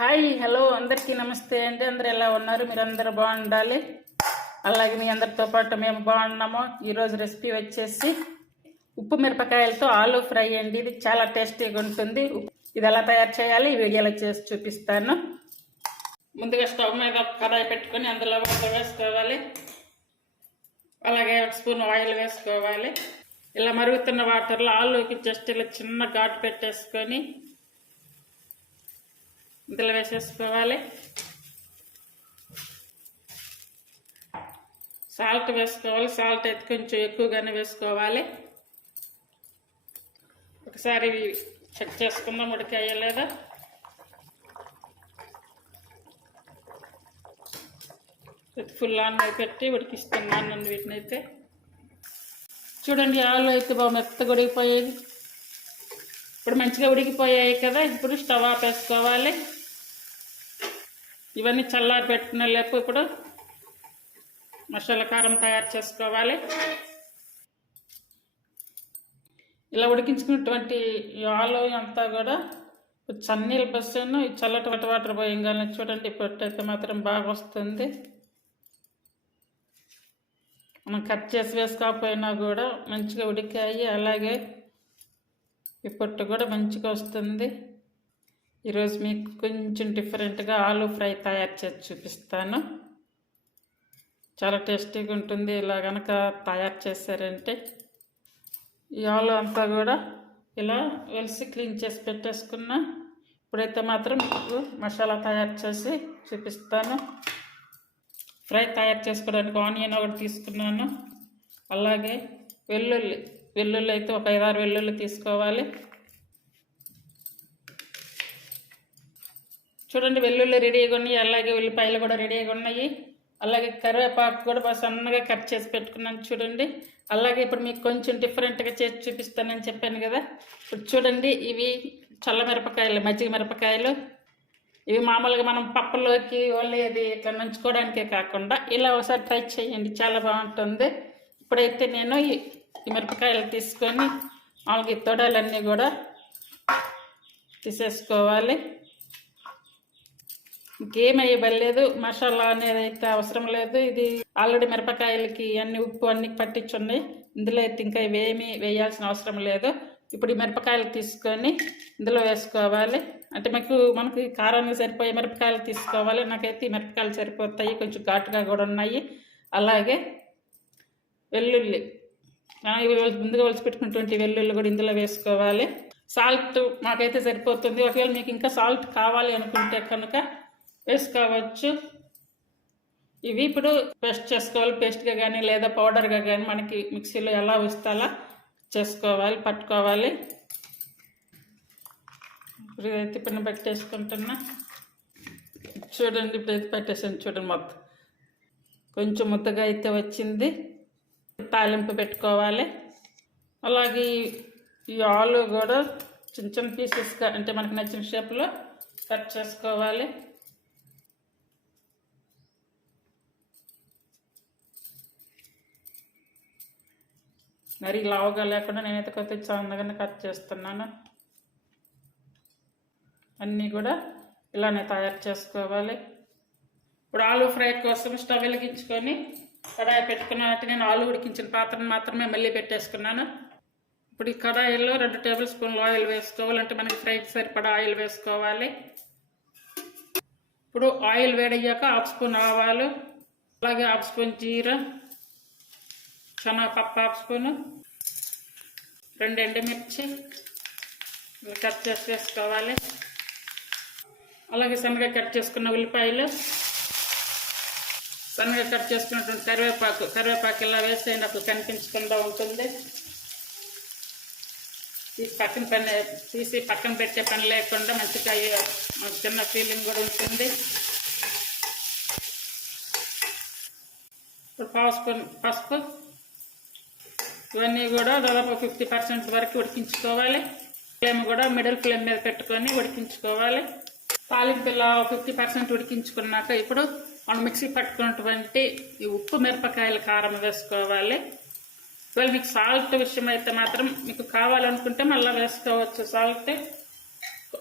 Hi hello అందరికీ నమస్తే అండి. అందరు ఎలా ఉన్నారు? మీరు అందరు బాగుండాలి? అలాగే మీ అందరితో పాటు మేము బాగున్నాము. ఈరోజు రెసిపీ వచ్చేసి ఉప్పు మిరపకాయలతో ఆలూ ఫ్రై అండి. ఇది చాలా టేస్టీగా ఉంటుంది. ఇది ఎలా తయారు చేయాలి? ఈ వీడియోలో చేసి చూపిస్తాను. ముందుగా స్టవ్ మీద కడాయి పెట్టుకొని అందులో వాటర్ వేసుకోవాలి. అలాగే ఒక స్పూన్ ఆయిల్ వేసుకోవాలి. ఇలా మరుగుతున్న వాటర్లో ఆలూకి జస్ట్ ఇలా చిన్న ఘాటు పెట్టేసుకొని ఇంతలో వేసేసుకోవాలి సాల్ట్ వేసుకోవాలి సాల్ట్ అయితే కొంచెం ఎక్కువగానే వేసుకోవాలి ఒకసారి చెక్ చేసుకుందాం ఉడికాయో లేదా ఫుల్ ఆన్ పెట్టి ఉడికిస్తున్నాను నన్ను వీటిని అయితే చూడండి ఆలు అయితే బాగా మెత్తగా ఉడికిపోయేది ఇప్పుడు మంచిగా ఉడికిపోయాయి కదా ఇప్పుడు స్టవ్ ఆపేసుకోవాలి ఇవన్నీ చల్లారి పెట్టుకునే లేపు ఇప్పుడు మసాలా కారం తయారు చేసుకోవాలి. ఇలా ఉడికించుకున్నటువంటి ఆలోయం ఆలు అంతా కూడా చన్నీళ్ళ బస్సును ఈ చల్లటి వట వాటర్ పోయంగానే చూడండి పొట్టయితే మాత్రం బాగా వస్తుంది. మనం కట్ చేసి వేసుకోకపోయినా కూడా మంచిగా ఉడికాయి. అలాగే ఈ పొట్టు కూడా మంచిగా వస్తుంది. ఈరోజు మీకు కొంచెం డిఫరెంట్గా ఆలూ ఫ్రై తయారు చేసి చూపిస్తాను. చాలా టేస్టీగా ఉంటుంది. ఇలా కనుక తయారు చేశారంటే ఈ ఆలు అంతా కూడా ఇలా వెలిసి క్లీన్ చేసి పెట్టేసుకున్నా ఇప్పుడైతే మాత్రం మీకు మసాలా తయారు చేసి చూపిస్తాను. ఫ్రై తయారు చేసుకోవడానికి ఆనియన్ ఒకటి తీసుకున్నాను. అలాగే వెల్లుల్లి వెల్లుల్లి అయితే ఒక ఐదారు వెల్లుల్లి తీసుకోవాలి. చూడండి వెల్లుల్లి రెడీగా ఉన్నాయి అలాగే ఉల్లిపాయలు కూడా రెడీగా ఉన్నాయి. అలాగే కరివేపాకు కూడా బాగా సన్నగా కట్ చేసి పెట్టుకున్నాను చూడండి. అలాగే ఇప్పుడు మీకు కొంచెం డిఫరెంట్గా చేసి చూపిస్తానని చెప్పాను కదా. ఇప్పుడు చూడండి ఇవి చల్ల మిరపకాయలు మజ్జిగ మిరపకాయలు. ఇవి మామూలుగా మనం పప్పులోకి ఓన్లీ అది ఇట్లా నంచుకోవడానికే కాకుండా ఇలా ఒకసారి ట్రై చేయండి చాలా బాగుంటుంది. ఇప్పుడైతే నేను ఈ ఈ మిరపకాయలు తీసుకొని మామూలుగా ఈ తొడలన్నీ కూడా తీసేసుకోవాలి. ఇంకేం వేయబడలేదు. మసాలా అనేది అయితే అవసరం లేదు. ఇది ఆల్రెడీ మిరపకాయలకి అన్ని ఉప్పు అన్ని పట్టించున్నాయి. ఇందులో అయితే ఇంకా ఇవేమీ వేయాల్సిన అవసరం లేదు. ఇప్పుడు ఈ మిరపకాయలు తీసుకొని ఇందులో వేసుకోవాలి. అంటే మీకు మనకి కారానికి సరిపోయే మిరపకాయలు తీసుకోవాలి. నాకైతే ఈ మిరపకాయలు సరిపోతాయి. కొంచెం ఘాటుగా కూడా ఉన్నాయి. అలాగే వెల్లుల్లి. ముందుగా వలిసి పెట్టుకున్నటువంటి వెల్లుల్లి కూడా ఇందులో వేసుకోవాలి. సాల్ట్ మాకైతే సరిపోతుంది. ఒకవేళ మీకు ఇంకా సాల్ట్ కావాలి అనుకుంటే కనుక వేసుకోవచ్చు ఇవి ఇప్పుడు పేస్ట్ చేసుకోవాలి. పేస్ట్గా కానీ లేదా పౌడర్గా కానీ మనకి మిక్సీలో ఎలా వస్తాలా చేసుకోవాలి పట్టుకోవాలి. ఇప్పుడు ఇదైతే ఇప్పుడు పెట్టేసుకుంటున్నా. చూడండి ఇప్పుడు అయితే పెట్టేసాను చూడండి మొత్తం. కొంచెం ముద్దగా అయితే వచ్చింది. తాలింపు పెట్టుకోవాలి. అలాగే ఈ ఆలు కూడా చిన్న చిన్న పీసెస్గా అంటే మనకు నచ్చిన షేప్లో కట్ చేసుకోవాలి. మరి లావుగా లేకుండా నేనైతే కొద్ది చందగానే కట్ చేస్తున్నాను. అన్నీ కూడా ఇలానే తయారు చేసుకోవాలి. ఇప్పుడు ఆలు ఫ్రై కోసం స్టవ్ వెలిగించుకొని కడాయి పెట్టుకున్నట్టు నేను ఆలు ఉడికించిన పాత్రను మాత్రమే మళ్ళీ పెట్టేసుకున్నాను. ఇప్పుడు ఈ కడాయిలో రెండు టేబుల్ స్పూన్లు ఆయిల్ వేసుకోవాలంటే మనకి ఫ్రైకి సరిపడా ఆయిల్ వేసుకోవాలి. ఇప్పుడు ఆయిల్ వేడయ్యాక హాఫ్ స్పూన్ ఆవాలు అలాగే హాఫ్ స్పూన్ జీరా శనగపప్పు హాఫ్ స్పూను రెండు ఎండుమిర్చి ఇవి కట్ చేసి వేసుకోవాలి. అలాగే సన్నగా కట్ చేసుకున్న ఉల్లిపాయలు సన్నగా కట్ చేసుకున్నటువంటి కరివేపాకు కరివేపాకు ఇలా వేస్తే నాకు కనిపించకుండా ఉంటుంది. తీసి పక్కన పని తీసి పక్కన పెట్టే పని లేకుండా మంచిగా అయ్యే మనకు చిన్న ఫీలింగ్ కూడా ఉంటుంది. ఇప్పుడు పావు స్పూన్ పసుపు ఇవన్నీ కూడా దాదాపు ఫిఫ్టీ పర్సెంట్ వరకు ఉడికించుకోవాలి. ఫ్లేమ్ కూడా మిడిల్ ఫ్లేమ్ మీద పెట్టుకొని ఉడికించుకోవాలి. తాలింపు ఫిఫ్టీ పర్సెంట్ ఉడికించుకున్నాక ఇప్పుడు మనం మిక్సీ పట్టుకున్నటువంటి ఈ ఉప్పు మిరపకాయల కారం వేసుకోవాలి. ఒకవేళ మీకు సాల్ట్ విషయం అయితే మాత్రం మీకు కావాలనుకుంటే మళ్ళీ వేసుకోవచ్చు సాల్ట్.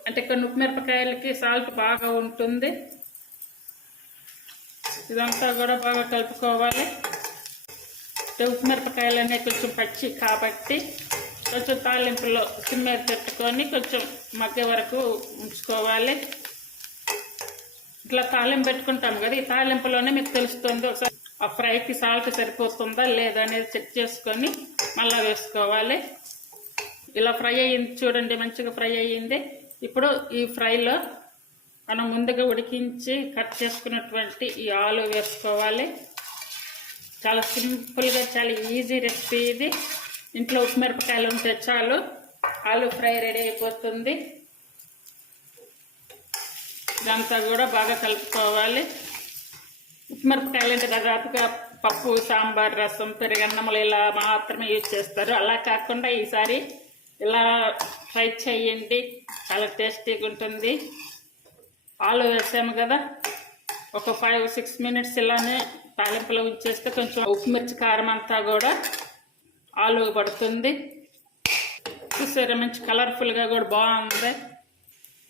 అంటే కొన్ని ఉప్పు మిరపకాయలకి సాల్ట్ బాగా ఉంటుంది. ఇదంతా కూడా బాగా కలుపుకోవాలి. మిరపకాయలు అనేవి కొంచెం పచ్చి కాబట్టి కొంచెం తాలింపులో సిమ్ పెట్టుకొని కొంచెం మగ్గ వరకు ఉంచుకోవాలి. ఇట్లా తాలింపు పెట్టుకుంటాం కదా ఈ తాలింపులోనే మీకు తెలుస్తుంది ఒకసారి ఆ ఫ్రైకి సాల్ట్ సరిపోతుందా లేదా అనేది చెక్ చేసుకొని మళ్ళీ వేసుకోవాలి. ఇలా ఫ్రై అయ్యింది చూడండి మంచిగా ఫ్రై అయ్యింది. ఇప్పుడు ఈ ఫ్రైలో మనం ముందుగా ఉడికించి కట్ చేసుకున్నటువంటి ఈ ఆలు వేసుకోవాలి. చాలా సింపుల్గా చాలా ఈజీ రెసిపీ ఇది. ఇంట్లో ఉప్పు మిరపకాయలు ఉంటే చాలు. ఆలు ఫ్రై రెడీ అయిపోతుంది. ఇదంతా కూడా బాగా కలుపుకోవాలి. ఉప్మిరపకాయలు అంటే దాదాపుగా పప్పు సాంబార్ రసం పెరుగన్నములు ఇలా మాత్రమే యూజ్ చేస్తారు. అలా కాకుండా ఈసారి ఇలా ట్రై చేయండి. చాలా టేస్టీగా ఉంటుంది. ఆలు వేసాము కదా. ఒక ఫైవ్ సిక్స్ మినిట్స్ ఇలానే తాలింపులో ఉంచేస్తే కొంచెం ఉప్పు మిర్చి కారం అంతా కూడా ఆలువ పడుతుంది. చూసారా మంచి కలర్ఫుల్గా కూడా బాగుంది.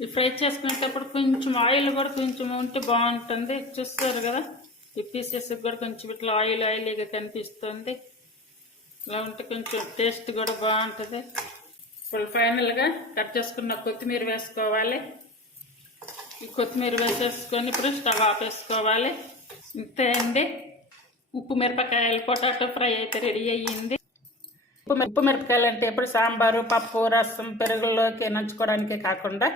ఈ ఫ్రై చేసుకునేటప్పుడు కొంచెం ఆయిల్ కూడా కొంచెం ఉంటే బాగుంటుంది. చూస్తారు కదా ఈ పీసెస్ కూడా కొంచెం ఇట్లా ఆయిల్ ఆయిలీగా కనిపిస్తుంది. ఇలా ఉంటే కొంచెం టేస్ట్ కూడా బాగుంటుంది. ఇప్పుడు ఫైనల్గా కట్ చేసుకున్న కొత్తిమీర వేసుకోవాలి. ఈ కొత్తిమీర వేసేసుకొని ఇప్పుడు స్టవ్ ఆపేసుకోవాలి. ఇంతే అండి ఉప్పు మిరపకాయలు పొటాటో ఫ్రై అయితే రెడీ అయ్యింది ఉప్పు ఉప్పు మిరపకాయలు అంటే ఎప్పుడు సాంబారు పప్పు రసం పెరుగులోకి నంచుకోవడానికే కాకుండా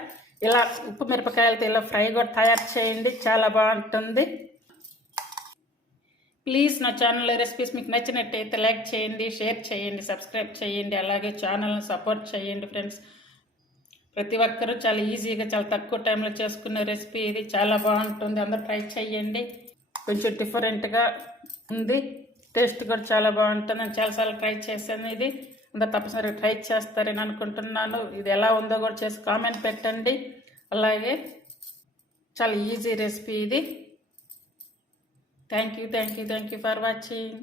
ఇలా ఉప్పు మిరపకాయలతో ఇలా ఫ్రై కూడా తయారు చేయండి చాలా బాగుంటుంది ప్లీజ్ నా ఛానల్ రెసిపీస్ మీకు నచ్చినట్టయితే లైక్ చేయండి షేర్ చేయండి సబ్స్క్రైబ్ చేయండి అలాగే ఛానల్ని సపోర్ట్ చేయండి ఫ్రెండ్స్ ప్రతి ఒక్కరూ చాలా ఈజీగా చాలా తక్కువ టైంలో చేసుకునే రెసిపీ ఇది చాలా బాగుంటుంది అందరూ ట్రై చేయండి కొంచెం డిఫరెంట్గా ఉంది. టేస్ట్ కూడా చాలా బాగుంటుంది. నేను చాలాసార్లు ట్రై చేశాను ఇది. ఇంకా తప్పనిసరిగా ట్రై చేస్తారని అనుకుంటున్నాను. ఇది ఎలా ఉందో కూడా చేసి కామెంట్ పెట్టండి. అలాగే చాలా ఈజీ రెసిపీ ఇది. Thank you thank you thank you for watching